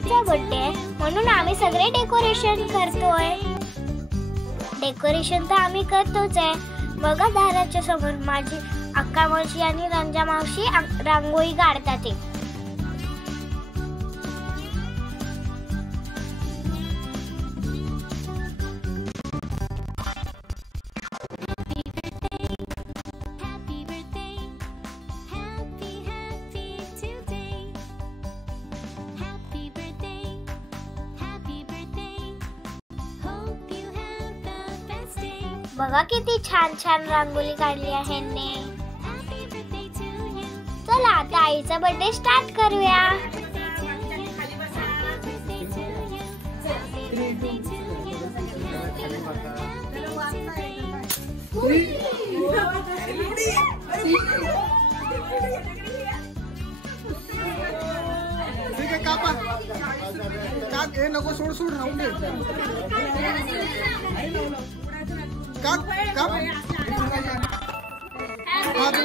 आईचा बर्थडे आहे म्हणून आम्ही सगळे डेकोरेशन करतोय। डेकोरेशन तर आम्ही करतोच आहे। बघा दाराच्या समोर माझी अक्का मावशी आणि रंजा मावशी रांगोळी काढतात। बघा किती छान छान रांगोळी काढली आहे ह्यांनी। चला आता आईचा बर्थडे स्टार्ट करूया। ठीक आहे कापा हे नको सोड सोड राहून दे काप काप हॅपी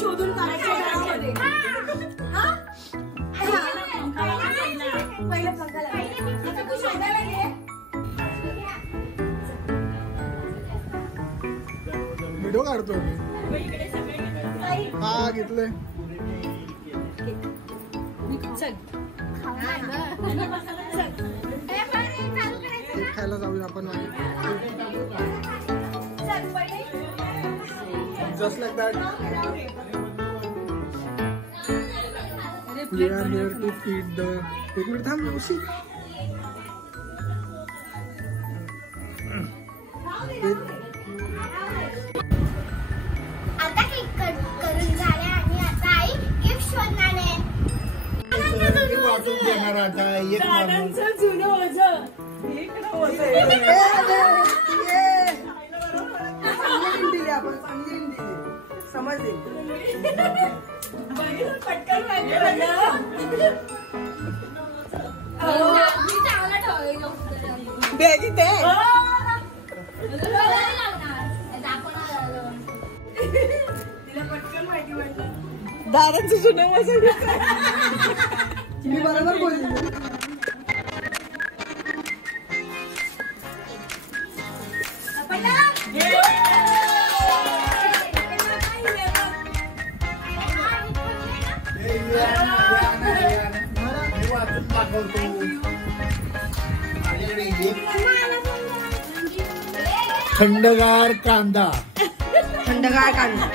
शोधून व्हिडिओ काढतो हा घेतलंय खायला जाऊया आपण just like that We are here to feed the. एक मिनिट थांब मावशी. आता केक करून झाले आणि आता आई गिफ्ट शोधणार आहे। वाटून देणार आता एक माणूस जुनं ओझं समजले पटकन बॅगी ते दाराचं जुनं ओझं मी बरोबर बोलली थंडगार कांदा थंडगार कांदा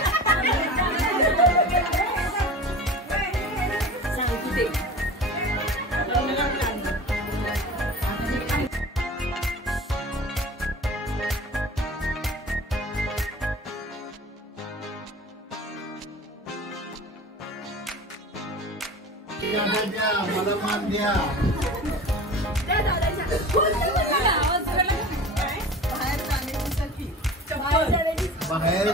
मला मान द्या बाहेर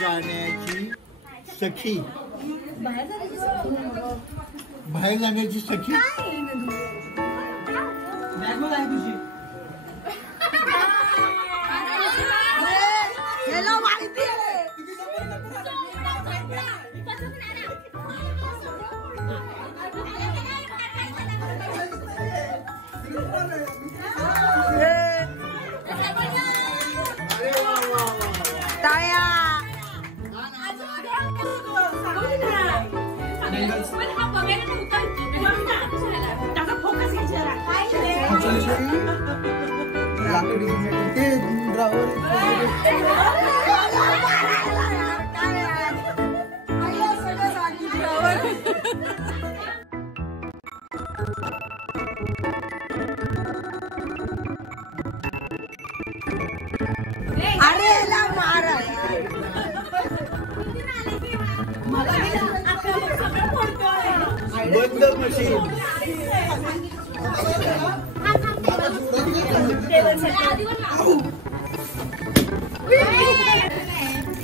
जाण्याची सखी बाहेर जाण्याची सखी लाकडी ते ड्रावर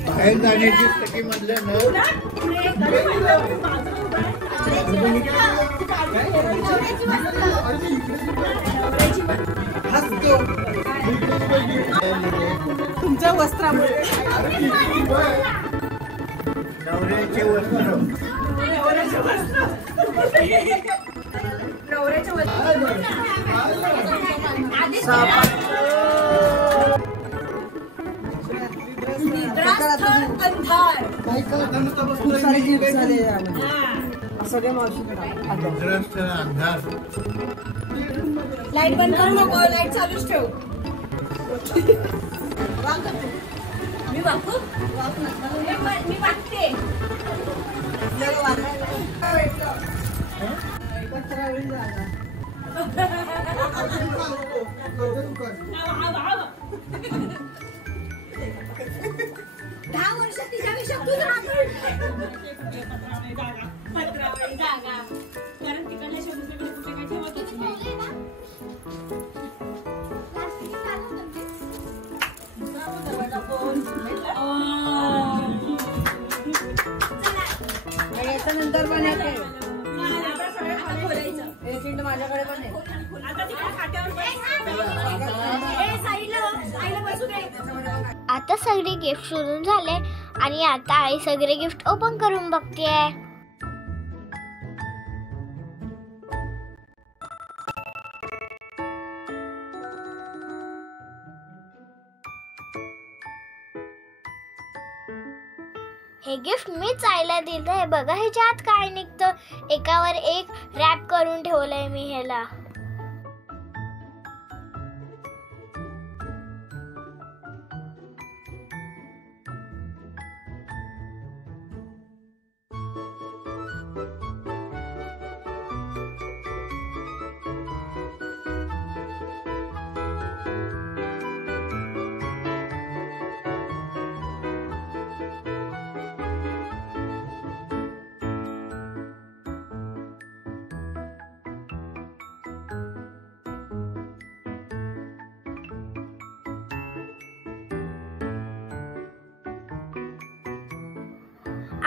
बाहेर जाण्याची स्थिती म्हटलं ना तुमच्या वस्त्रामुळे नवऱ्याचे वस्त्र खूप सारे गिफ्ट झाले सगळे मावशीकडे अंधार लाईट बंद करू नको लाईट चालूच ठेव मी वागतो मी वागते दहा वर्ष तिच्यापेक्षा तू पत्रावळी जागा कारण तिकडल्या शब्दाकडे कुठे काय ठेवतच नाही नंतर पण एक मिनिट माझ्याकडे पण आहे आता सगळे गिफ्ट शोधून झाले आणि आता आई सगळे गिफ्ट ओपन करून बघतेय. हे गिफ्ट मीच आईला दिलंय. बघा ह्याच्या आत काय निघतं. एकावर एक रॅप करून ठेवलंय मी ह्याला.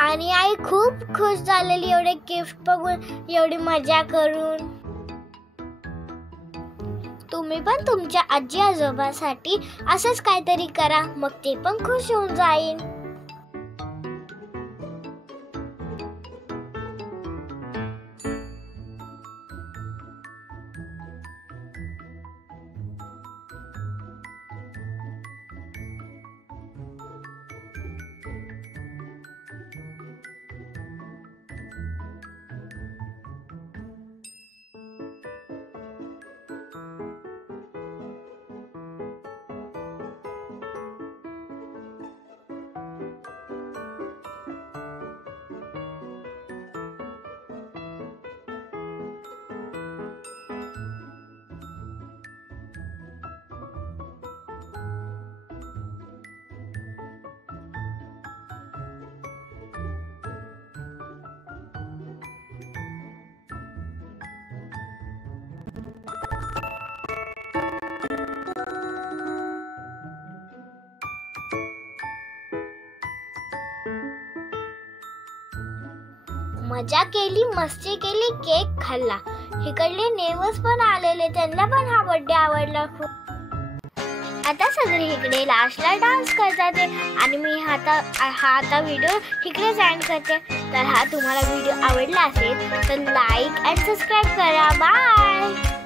आणि आई खूप खुश झालेली एवढे गिफ्ट बघून, एवढी मजा करून. तुम्ही पण तुमच्या आजी आजोबासाठी असंच काहीतरी करा, मग ते पण खुश होऊन जाईल. मजा केली, मस्ती केली, केक खाल्ला. इकडले नेबर्स पण आलेले, त्यांना पण हा बर्थडे आवडला खूप. आता सगळे इकडे लास्टला डान्स करतात आणि मी आता व्हिडिओ इकडेच एंड करते. तर हा तुम्हाला व्हिडिओ आवडला असेल तर लाईक अँड सबस्क्राईब करा. बाय.